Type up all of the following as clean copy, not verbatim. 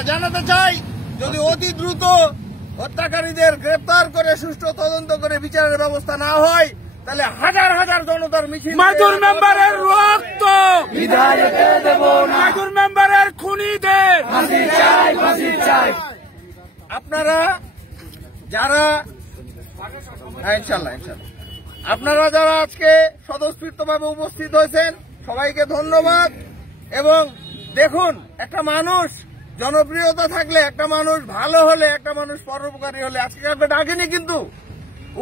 আমরা জানাতে চাই, যদি অতি দ্রুত হত্যাকারীদের গ্রেপ্তার করে সুষ্ঠু তদন্ত করে বিচারের ব্যবস্থা না হয়, তাহলে হাজার হাজার জনতার মিছিল, মাদুর মেম্বারের রক্ত মাদুর মেম্বারের খুনিদের ফাঁসি চাই, ফাঁসি চাই। আপনারা যারা ইনশাল্লাহ আপনারা যারা আজকে স্বতঃস্ফূর্তভাবে উপস্থিত হয়েছেন, সবাইকে ধন্যবাদ। এবং দেখুন, একটা মানুষ জনপ্রিয়তা থাকলে, একটা মানুষ ভালো হলে, একটা মানুষ পরোপকারী হলে, আজকে কাউকে ডাকিনি, কিন্তু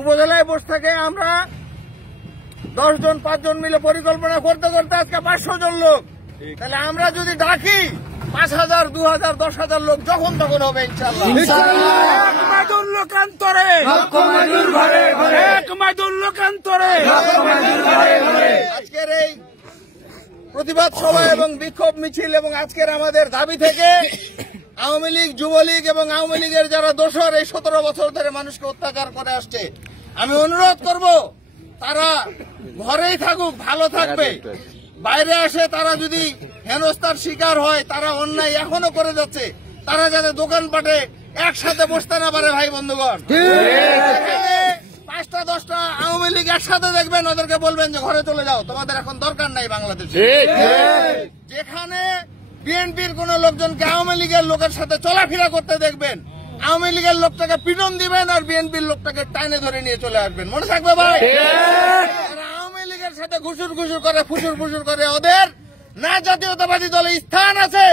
উপজেলায় বসে থেকে আমরা 10 জন 5 জন মিলে পরিকল্পনা করতে করতে আজকে 500 জন লোক। তাহলে আমরা যদি ডাকি 5000, 2000, 10,000 লোক যখন তখন হবে ইনশাআল্লাহ। মাদুর লোকান্তরে, মাদুর লোকান্তরে। আজকের এই প্রতিবাদ সভা এবং বিক্ষোভ মিছিল এবং আজকের আমাদের দাবি থেকে আওয়ামী লীগ, যুবলীগ এবং আওয়ামী লীগের যারা দোষর এই 17 বছর ধরে মানুষকে অত্যাচার করে আসছে, আমি অনুরোধ করব তারা ঘরেই থাকুক, ভালো থাকবে। বাইরে আসে তারা যদি হেনস্থার শিকার হয়, তারা অন্যায় এখনো করে যাচ্ছে, তারা যাতে দোকানপাটে একসাথে বসতে না পারে। ভাই বন্ধুগণ, 5টা 10টা আওয়ামী লীগ একসাথে দেখবেন, ওদেরকে বলবেন যে ঘরে চলে যাও, তোমাদের এখন দরকার নাই বাংলাদেশে। যেখানে বিএনপির কোন লোকজনকে আওয়ামী লীগের লোকের সাথে চলাফেরা করতে দেখবেন, আওয়ামী লীগের লোকটাকে পিটন দিবেন আর বিএনপির লোকটাকে টাইনে ধরে নিয়ে চলে আসবেন। মনে থাকবে ভাই, আওয়ামী লীগের সাথে ঘুষুর ঘুষুর করে, ফুসুর ফুসুর করে, ওদের না জাতীয়তাবাদী দলে স্থান আছে,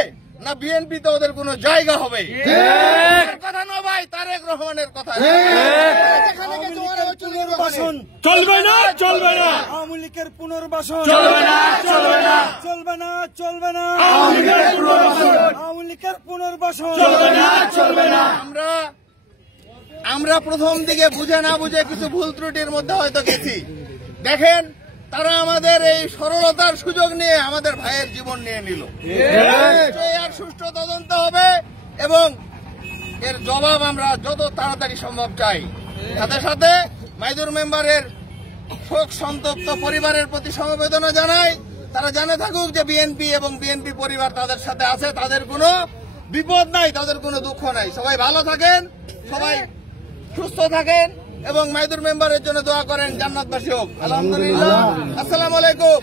না বিএনপিতে ওদের কোন জায়গা হবে। কথা নয় ভাই, তারেক রহমানের কথা। চলবে না, চলবে না, আওয়ামী লীগের পুনর্বাসন চলবে না, চলবে না, চলবে না, চলবে না, আওয়ামী লীগের পুনর্বাসন আওয়ামী লীগের পুনর্বাসন চলবে না, চলবে না। আমরা প্রথম দিকে বুঝে না বুঝে কিছু ভুল ত্রুটির মধ্যে হয়তো গেছি। দেখেন, তারা আমাদের এই সরলতার সুযোগ নিয়ে আমাদের ভাইয়ের জীবন নিয়ে নিল। এর সুষ্ঠু তদন্ত হবে এবং এর জবাব আমরা যত তাড়াতাড়ি সম্ভব চাই। সাথে সাথে মাইদুর মেম্বারের শোক সন্তপ্ত পরিবারের প্রতি সমবেদনা জানাই। তারা জেনে থাকুক যে বিএনপি এবং বিএনপি পরিবার তাদের সাথে আছে, তাদের কোনো বিপদ নাই, তাদের কোনো দুঃখ নাই। সবাই ভালো থাকেন, সবাই সুস্থ থাকেন এবং মাইদুর মেম্বারের জন্য দোয়া করেন, জান্নাতবাসী হোক। আলহামদুলিল্লাহ, আসসালামু আলাইকুম।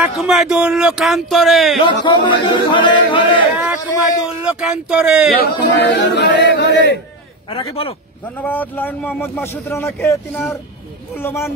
এক মাদুর লোকান্তরে, এক মাদুর লোকান্তরে। ধন্যবাদ লায়ন মোহাম্মদ মাসুদ রানাকে, তিনার মূল্যবান